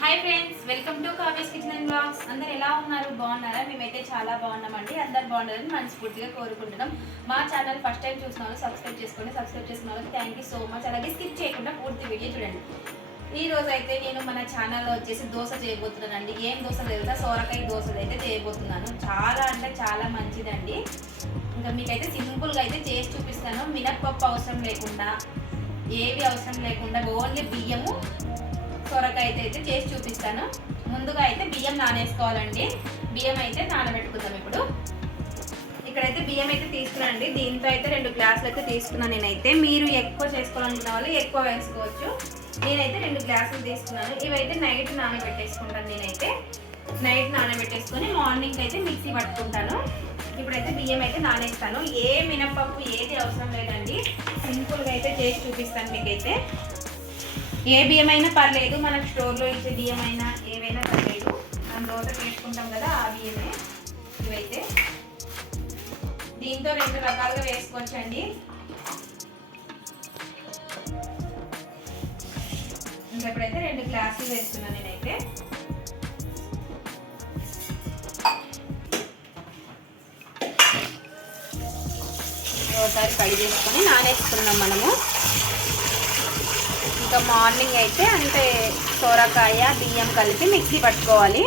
Hi friends welcome to Kavya's kitchen and vlogs అందరు ఎలా ఉన్నారు? బాగున్నారా? మేమైతే చాలా బాగున్నామండి. అందరు బాగున్నారని మనస్ఫూర్తిగా కోరుకుంటున్నాం. మా ఛానల్ ఫస్ట్ టైం చూసిన వాళ్ళు సబ్స్క్రైబ్ చేసుకోండి. సబ్స్క్రైబ్ చేసిన వాళ్ళకి థ్యాంక్ యూ సో మచ్ అలాగే స్కిప్ చేయకుండా పూర్తి వీడియో చూడండి. ఈ రోజు అయితే నేను మన ఛానల్లో వచ్చేసి దోశ చేయబోతున్నానండి. ఏం దోశ తెలుసా? సోరకాయ దోశ అయితే చేయబోతున్నాను. చాలా అంటే చాలా మంచిదండి. ఇంకా మీకైతే సింపుల్గా అయితే చేసి చూపిస్తాను. మినప్పప్పు అవసరం లేకుండా ఏవి అవసరం లేకుండా ఓన్లీ బియ్యము సొరకాయ అయితే అయితే చేసి చూపిస్తాను. ముందుగా అయితే బియ్యం నానేసుకోవాలండి. బియ్యం అయితే నానబెట్టుకుందాం ఇప్పుడు. ఇక్కడైతే బియ్యం అయితే తీసుకున్నానండి. దీంతో అయితే రెండు గ్లాసులు అయితే తీసుకున్నాను నేనైతే. మీరు ఎక్కువ చేసుకోవాలనుకున్న వాళ్ళు ఎక్కువ వేసుకోవచ్చు. నేనైతే రెండు గ్లాసులు తీసుకున్నాను. ఇవైతే నైట్ నానబెట్టేసుకుంటాను నేనైతే. నైట్ నానబెట్టేసుకొని మార్నింగ్ అయితే మిక్సీ పట్టుకుంటాను. ఇప్పుడైతే బియ్యం అయితే నానేస్తాను. ఏ మినపప్పు ఏది అవసరం లేదండి. సింపుల్గా అయితే చేసి చూపిస్తాను మీకైతే. ఏ బియ్యం అయినా పర్లేదు మనకు స్టోర్లో ఇచ్చే బియ్యం అయినా ఏవైనా పర్లేదు. మనం దోశ వేసుకుంటాం కదా ఆ బియ్యమే. ఇవైతే దీంతో రెండు రకాలుగా వేసుకోవచ్చండి. ఇంకా ఇప్పుడైతే రెండు గ్లాసులు వేస్తున్నాను నేనైతే. ఒకసారి కడిగేసుకొని నానేసుకున్నాం మనము. ఇంకా మార్నింగ్ అయితే అంటే సోరకాయ బియ్యం కలిపి మిక్సీ పట్టుకోవాలి.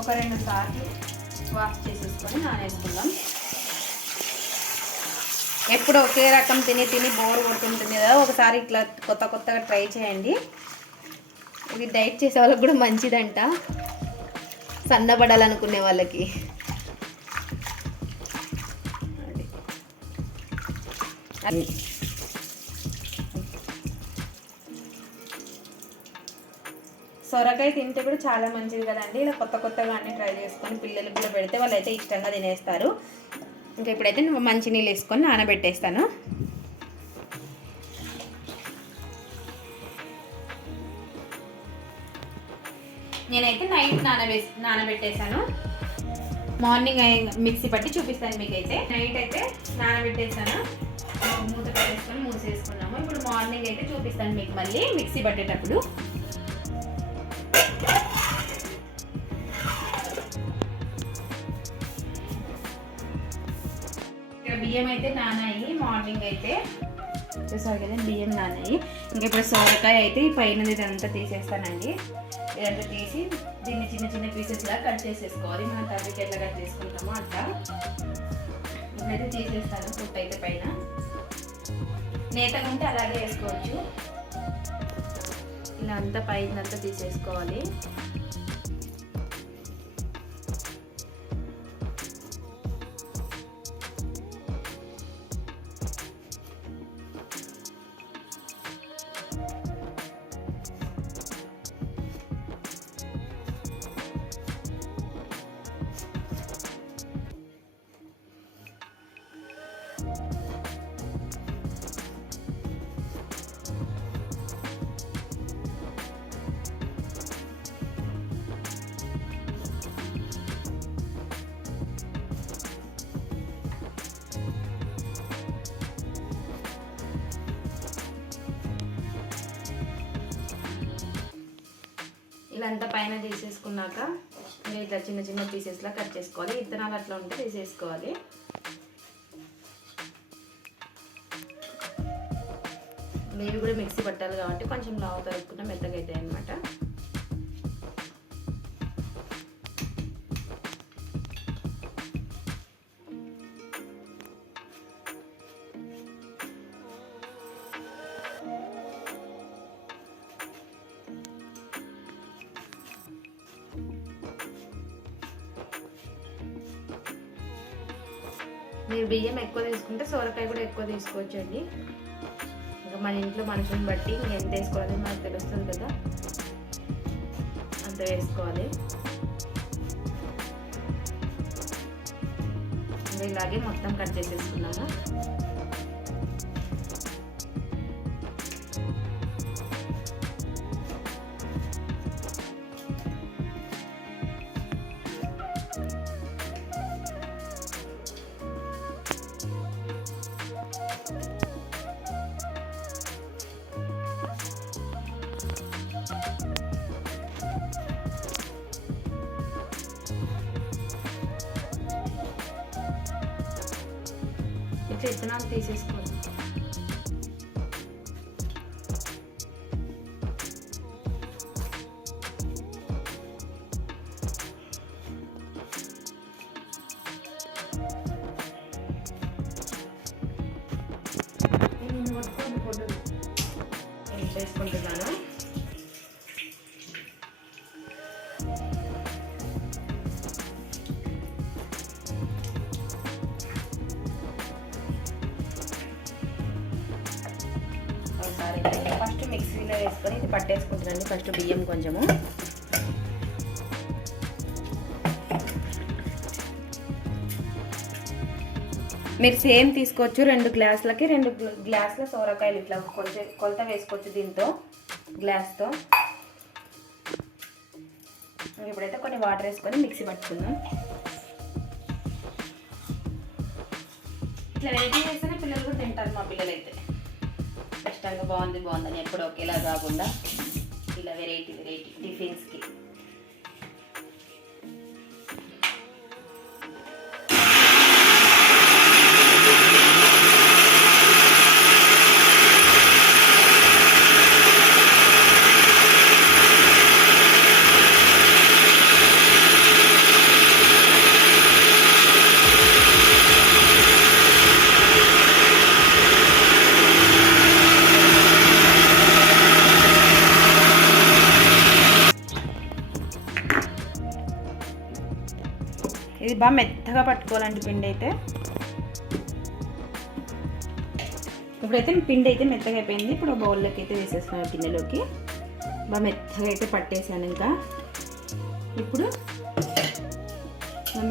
ఒక రెండు సార్లు వాష్ చేసేసుకొని నానేసుకుందాం. ఎప్పుడు ఒకే రకం తిని తిని బోర్ కొడుతుంటుంది కదా ఒకసారి ఇట్లా కొత్త కొత్తగా ట్రై చేయండి. ఇది డైట్ చేసే వాళ్ళకి కూడా మంచిదంట. సన్నబడాలనుకునే వాళ్ళకి. సొరకాయ తింటే కూడా చాలా మంచిది కదండి. ఇలా కొత్త కొత్తగా అన్ని ట్రై చేసుకొని పిల్లలకు కూడా పెడితే వాళ్ళు అయితే ఇష్టంగా తినేస్తారు. ఇంకా ఇప్పుడైతే మంచి నీళ్ళు వేసుకొని నానబెట్టేస్తాను. నేనైతే నైట్ నానబె నానబెట్టేశాను. మార్నింగ్ అయి- మిక్సీ పట్టి చూపిస్తాను మీకైతే. నైట్ అయితే నానబెట్టేసాను మూత పెట్టేసుకొని మూసేసుకున్నాము. ఇప్పుడు మార్నింగ్ అయితే చూపిస్తాను మీకు మళ్ళీ మిక్సీ పట్టేటప్పుడు. బియ్యం అయితే నానాయి మార్నింగ్ అయితే. చూసారు కదా బియ్యం నానాయి. ఇంకా ఇప్పుడు సోరకాయ అయితే ఈ పైన ఇదంతా తీసేస్తానండి. ఇదంతా తీసి దీన్ని చిన్న చిన్న పీసెస్ లా కట్ చేసేసుకోవాలి. మనం కర్రీకి ఎట్లా కట్ చేసుకుంటామో అట్లా. ఇప్పుడైతే తీసేస్తాను ఫుడ్ అయితే పైన. నేతగా ఉంటే అలాగే వేసుకోవచ్చు. ఇలా అంతా పైనంతా తీసేసుకోవాలి. ఇదంతా పైన తీసేసుకున్నాక ఇట్లా చిన్న చిన్న పీసెస్లా కట్ చేసుకోవాలి. ఇత్తనాలు అట్లా ఉంటే తీసేసుకోవాలి. ఇవి కూడా మిక్సీ పట్టాలి కాబట్టి కొంచెం లావు తరుపుకుంటే మెత్తగా అవుతాయి అనమాట మీరు బియ్యం ఎక్కువ తీసుకుంటే సోరకాయ కూడా ఎక్కువ తీసుకోవచ్చండి. ఇంకా మన ఇంట్లో మనుషులను బట్టి ఇంక ఎంత వేసుకోవాలని మనకు తెలుస్తుంది కదా. అంత వేసుకోవాలి. ఇలాగే మొత్తం కట్ చేసేసుకున్నాము. ఫస్ట్ విత్తనాలు తీసేసుకోవచ్చు ఫస్ట్ మిక్సీలో వేసుకొని ఇది పట్టేసుకుంటున్నాను. ఫస్ట్ బియ్యం కొంచెము. మీరు సేమ్ తీసుకోవచ్చు రెండు గ్లాసులకి రెండు గ్లాసుల సోరకాయలు ఇట్లా కొంచెం కొలత వేసుకోవచ్చు దీంతో గ్లాస్తో. ఇప్పుడైతే కొన్ని వాటర్ వేసుకొని మిక్సీ పట్టుకుందాం. ఇట్లా వెరైటీ చేస్తేనే పిల్లలు కూడా తింటారు మా పిల్లలు ఖచ్చితంగా బాగుంది బాగుందని ఎప్పుడు ఒకేలా కాకుండా ఇలా వెరైటీ వెరైటీ టిఫిన్స్కి ఇది బాగా మెత్తగా పట్టుకోవాలండి పిండి అయితే ఇప్పుడైతే పిండి అయితే మెత్తగా అయిపోయింది. ఇప్పుడు బౌల్లోకి అయితే వేసేస్తున్నాను గిన్నెలోకి. బాగా మెత్తగా అయితే పట్టేసాను ఇంకా. ఇప్పుడు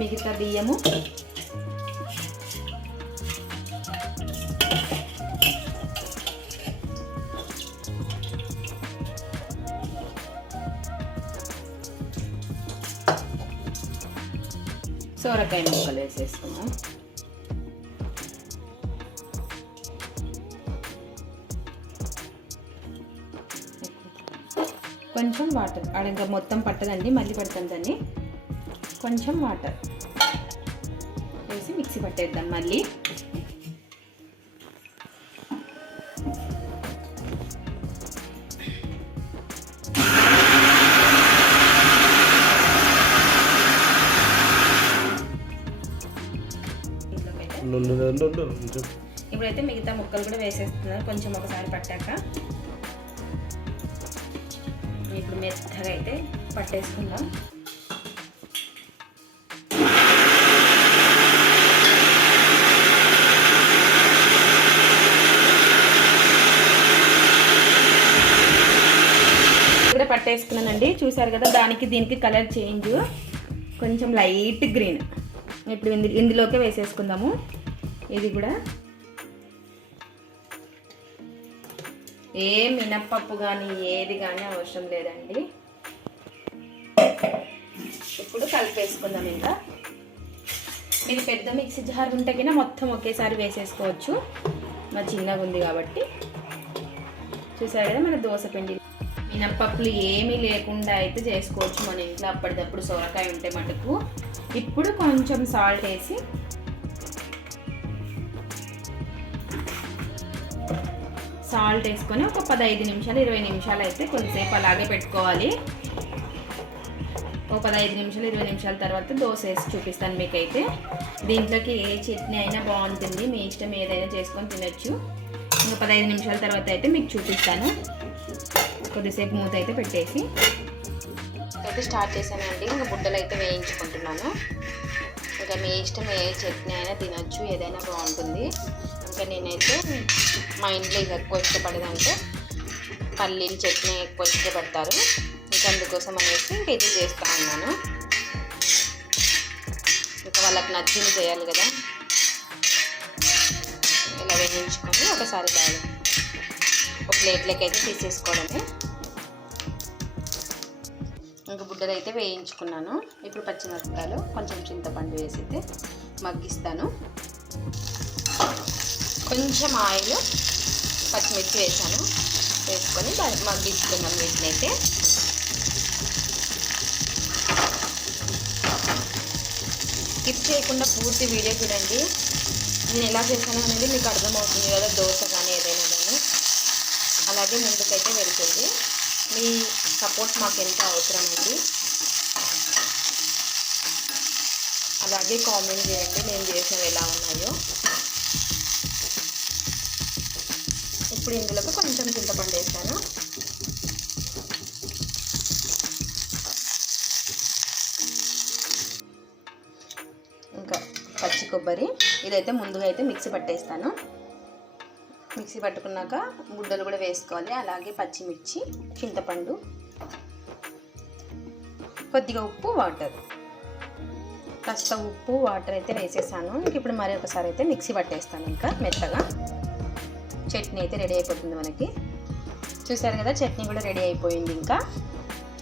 మిగతా బియ్యము. సోరకాయ ముక్కలు వేసేసుకున్నాం కొంచెం వాటర్. ఆడ ఇంకా మొత్తం పట్టదండి మళ్ళీ పడుతుంది దాన్ని. కొంచెం వాటర్. వేసి మిక్సీ పట్టేద్దాం మళ్ళీ. ఇప్పుడైతే మిగతా ముక్కలు కూడా వేసేస్తున్నారు. కొంచెం ఒకసారి పట్టాక. ఇప్పుడు మెత్తగా అయితే పట్టేసుకుందాం. కూడా పట్టేసుకున్నానండి. చూసారు కదా దానికి దీనికి కలర్ చేంజ్. కొంచెం లైట్ గ్రీన్. ఇప్పుడు ఇందు ఇందులోకే వేసేసుకుందాము. ఇది కూడా. ఏ మినప్పప్పు కానీ ఏది కానీ అవసరం లేదండి. ఇప్పుడు కలిపేసుకుందాం ఇంకా. మీరు పెద్ద మిక్సీ జార్ ఉంటే కింద మొత్తం ఒకేసారి వేసేసుకోవచ్చు. మా చిన్నగా ఉంది కాబట్టి. చూసారు కదా మన దోశ పిండి. మినప్పప్పులు ఏమీ లేకుండా అయితే చేసుకోవచ్చు మన ఇంట్లో అప్పటిదప్పుడు సొరకాయ ఉంటే మటుకు. ఇప్పుడు కొంచెం సాల్ట్ వేసి సాల్ట్ వేసుకొని ఒక పదహైదు నిమిషాలు ఇరవై నిమిషాలు అయితే కొద్దిసేపు అలాగే పెట్టుకోవాలి. ఒక పదహైదు నిమిషాలు ఇరవై నిమిషాల తర్వాత దోశ వేసి చూపిస్తాను మీకైతే. దీంట్లోకి ఏ చట్నీ అయినా బాగుంటుంది. మీ ఇష్టం ఏదైనా చేసుకొని తినొచ్చు. ఇంకా పదహైదు నిమిషాల తర్వాత అయితే మీకు చూపిస్తాను. కొద్దిసేపు మూత అయితే పెట్టేసి. అయితే స్టార్ట్ చేశానండి. గుడ్డలు అయితే వేయించుకుంటున్నాను. ఇంకా మీ ఇష్టం ఏ చట్నీ అయినా తినొచ్చు ఏదైనా బాగుంటుంది. ఇంకా నేనైతే మా ఇంట్లో ఇది ఎక్కువ ఇష్టపడేదంటే పల్లీలు చట్నీ ఎక్కువ ఇష్టపడతారు. ఇంకా అందుకోసం అనేసి ఇంక ఇది చేస్తా ఉన్నాను. ఇంకా వాళ్ళకి నచ్చింది చేయాలి కదా. ఇలా వేయించుకొని ఒకసారి బాగా ఒక ప్లేట్లోకి అయితే తీసేసుకోవడమే. ఇంకా అయితే వేయించుకున్నాను. ఇప్పుడు పచ్చిమిరపకాయలు కొంచెం చింతపండు వేసి అయితే మగ్గిస్తాను. కొంచెం ఆయిల్ పచ్చిమిర్చి వేసాను. వేసుకొని మగ్గించుకున్నాం వీటిని అయితే. స్కిప్ చేయకుండా పూర్తి వీడియో చూడండి. నేను ఎలా చేశాను అనేది మీకు అర్థమవుతుంది కదా దోశ కానీ ఏదైనా కానీ. అలాగే ముందుకైతే వెళ్తుంది. మీ సపోర్ట్ మాకు ఎంత అవసరం అలాగే కామెంట్ చేయండి నేను చేసినవి ఎలా ఉన్నాయో. ఇప్పుడు ఇందులోకి కొంచెం చింతపండు వేసాను. ఇంకా పచ్చి కొబ్బరి. ఇదైతే ముందుగా అయితే మిక్సీ పట్టేస్తాను. మిక్సీ పట్టుకున్నాక గుడ్డలు కూడా వేసుకోవాలి. అలాగే పచ్చిమిర్చి చింతపండు. కొద్దిగా ఉప్పు వాటర్. కాస్త ఉప్పు వాటర్ అయితే వేసేసాను. ఇంక ఇప్పుడు మరి ఒకసారి అయితే మిక్సీ పట్టేస్తాను ఇంకా మెత్తగా. చట్నీ అయితే రెడీ అయిపోతుంది మనకి. చూసారు కదా చట్నీ కూడా రెడీ అయిపోయింది ఇంకా.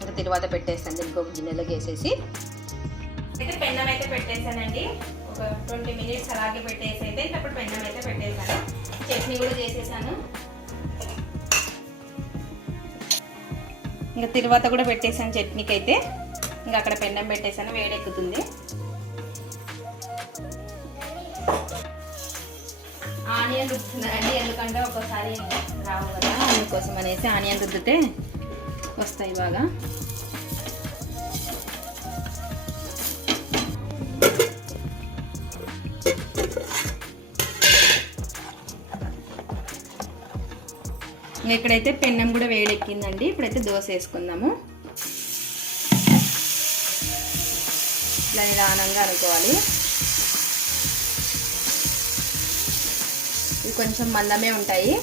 ఇంకా తిరువాత పెట్టేస్తాను ఇంకొక గిన్నెలోకి వేసేసి. అయితే పెన్నం అయితే పెట్టేశానండి. ఒక ట్వంటీ మినిట్స్ అలాగే పెట్టేసి అయితే ఇప్పుడు పెన్నం అయితే పెట్టేశాను. చట్నీ కూడా చేసేసాను. ఇంకా తిరువాత కూడా పెట్టేశాను చట్నీకి అయితే ఇంకా అక్కడ పెన్నం పెట్టేశాను వేడెక్కుతుంది. ఆనియన్ రుద్దుతున్నానండి ఎందుకంటే ఒకసారి రావు కదా. అందుకోసం అనేసి ఆనియన్ రుద్దితే వస్తాయి బాగా. ఇంకా ఇక్కడైతే పెన్నం కూడా వేడెక్కిందండి. ఇప్పుడైతే దోశ వేసుకుందాము. ఇట్లా నిదానంగా అనుకోవాలి ఇవి కొంచెం మందమే ఉంటాయి.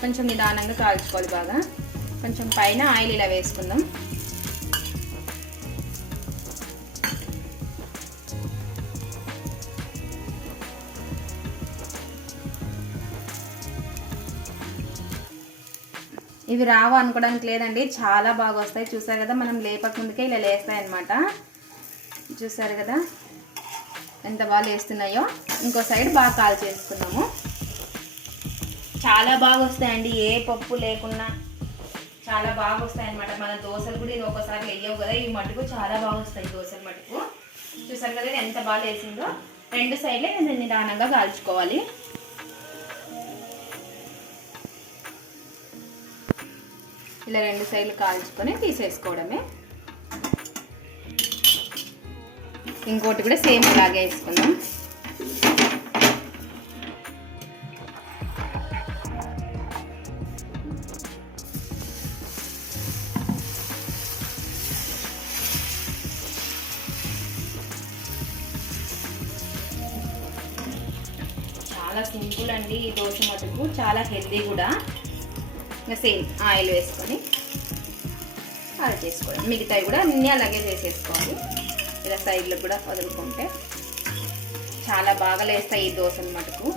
కొంచెం నిదానంగా కాల్చుకోవాలి బాగా. కొంచెం పైన ఆయిల్ ఇలా వేసుకుందాం. ఇవి రావు అనుకోవడానికి లేదండి. చాలా బాగా వస్తాయి. చూసారు కదా మనం లేపక ముందుకే ఇలా లేస్తాయి అనమాట చూసారు కదా ఎంత బాగా లేస్తున్నాయో. ఇంకో సైడ్ బాగా కాల్ చేసుకున్నాము. చాలా బాగా వస్తాయండి. ఏ పప్పు లేకున్నా చాలా బాగా వస్తాయి అనమాట మన దోశలు కూడా ఇది ఒకసారి వేయవు కదా. ఈ మటుకు చాలా బాగా వస్తాయి దోశలు మటుకు చూసారు కదా ఇది ఎంత బాగా వేసిందో రెండు సైడ్లే నేను నిదానంగా కాల్చుకోవాలి. ఇలా రెండు సైడ్లు కాల్చుకొని తీసేసుకోవడమే. ఇంకోటి కూడా సేమ్ అలాగే వేసుకుందాం. చాలా సింపుల్ అండి ఈ దోశ మటుకు చాలా హెల్దీ కూడా. ఇంకా సేమ్ ఆయిల్ వేసుకొని అలా చేసుకోవడం మిగతాయి కూడా అన్నీ అలాగే చేసేసుకోవాలి. ఇలా సైడ్లో కూడా వదులుకుంటే చాలా బాగా లేస్తాయి ఈ దోశలు మటుకు.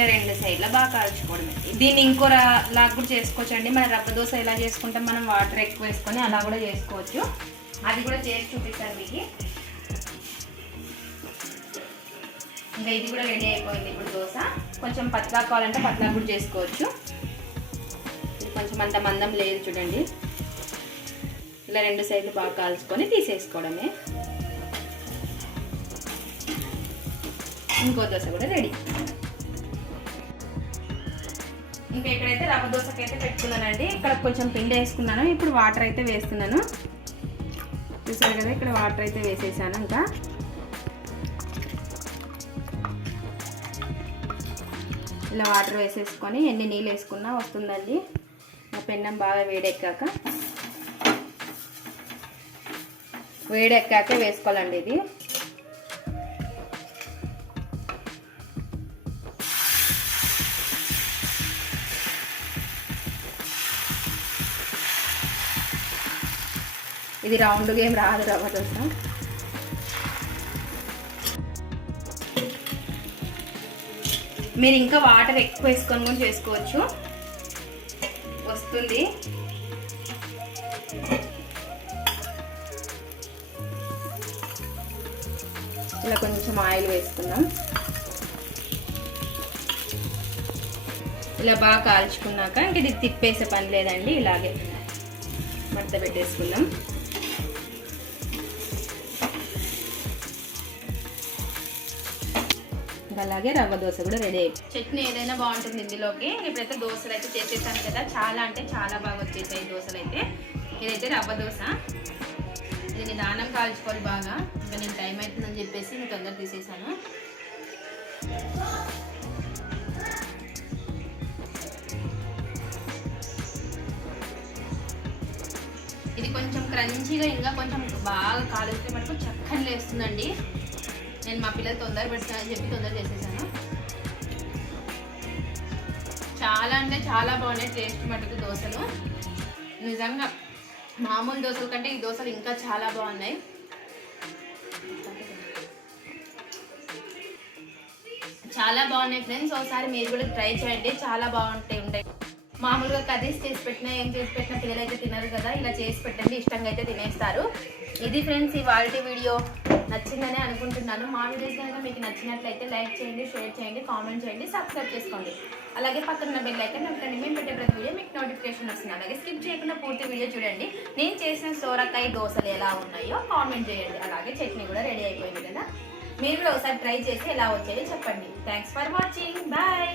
ఇట్లా రెండు సైడ్ల బాగా కాల్చుకోవడమే. దీన్ని ఇంకో రా- లాగా కూడా చేసుకోవచ్చు అండి మన రవ్వ దోశ ఎలా చేసుకుంటాం మనం వాటర్ ఎక్కువ వేసుకొని అలా కూడా చేసుకోవచ్చు. అది కూడా చేసి చూపిస్తాను మీకు. ఇంకా ఇది కూడా రెడీ అయిపోయింది ఇప్పుడు దోశ. కొంచెం పతలా కావాలంటే పతలా కూడా చేసుకోవచ్చు. కొంచెం అంత మందం లేదు చూడండి. ఇలా రెండు సైడ్లు బాగా కాల్చుకొని తీసేసుకోవడమే. ఇంకో దోశ కూడా రెడీ. ఇంకా ఇక్కడైతే రవ్వ దోశకి అయితే పెట్టుకున్నానండి. ఇక్కడ కొంచెం పిండి వేసుకున్నాను. ఇప్పుడు వాటర్ అయితే వేస్తున్నాను. చూసారు కదా ఇక్కడ వాటర్ అయితే వేసేసాను ఇంకా. ఇలా వాటర్ వేసేసుకొని ఎన్ని నీళ్ళు వేసుకున్నా వస్తుందండి. ఆ పెన్నం బాగా వేడెక్కాక. వేడెక్కాక వేసుకోవాలండి ఇది. ఇది రౌండ్ గేమ్ రాదు రవ్వ దోశ మీరు ఇంకా వాటర్ ఎక్కువ వేసుకొని కూడా చేసుకోవచ్చు. వస్తుంది. ఇలా కొంచెం ఆయిల్ వేసుకుందాం. ఇలా బాగా కాల్చుకున్నాక ఇంక ఇది తిప్పేసే పని లేదండి ఇలాగే మడత పెట్టేసుకుందాం. అలాగే రవ్వ దోశ కూడా రెడీ అయిపోయింది చట్నీ ఏదైనా బాగుంటుంది ఇందులోకి. ఇప్పుడైతే దోశలు అయితే చేసేసాను కదా. చాలా అంటే చాలా బాగా వచ్చేసాయి దోశలు అయితే. ఇదైతే రవ్వ దోశ. ఇది నిదానం కాల్చుకోవాలి బాగా. ఇంకా నేను టైం అవుతుందని చెప్పేసి నేను తొందర తీసేసాను. ఇది కొంచెం క్రంచీగా ఇంకా కొంచెం బాగా కాలుస్తే మటుకు చక్కని లేస్తుందండి. నేను మా పిల్లలు తొందర పెడతానని చెప్పి తొందర చేసేసాను. చాలా అంటే చాలా బాగున్నాయి టేస్ట్ మటుకు దోశలు. నిజంగా మామూలు దోశల కంటే ఈ దోశలు ఇంకా చాలా బాగున్నాయి. చాలా బాగున్నాయి ఫ్రెండ్స్ ఒకసారి మీరు కూడా ట్రై చేయండి. చాలా బాగుంటాయి ఉంటాయి. మామూలుగా కర్రీస్ చేసి పెట్టినా ఏం చేసి పెట్టినా పిల్లలు అయితే తినరు కదా. ఇలా చేసి పెట్టండి ఇష్టంగా అయితే తినేస్తారు. ఇది ఫ్రెండ్స్ ఈ వాళ్ళ వీడియో. నచ్చిందని అనుకుంటున్నాను. మా వీడియోస్ కనుక మీకు నచ్చినట్లయితే లైక్ చేయండి షేర్ చేయండి కామెంట్ చేయండి సబ్స్క్రైబ్ చేసుకోండి. అలాగే పక్కన బెల్ ఐకన్ నొక్కండి. మేము పెట్టే ప్రతి వీడియో మీకు నోటిఫికేషన్ వస్తుంది. అలాగే స్కిప్ చేయకుండా పూర్తి వీడియో చూడండి. నేను చేసిన సోరకాయ దోశలు ఎలా ఉన్నాయో కామెంట్ చేయండి. అలాగే చట్నీ కూడా రెడీ అయిపోయింది కదా. మీరు కూడా ఒకసారి ట్రై చేసి ఎలా వచ్చాయో చెప్పండి. Thanks for watching bye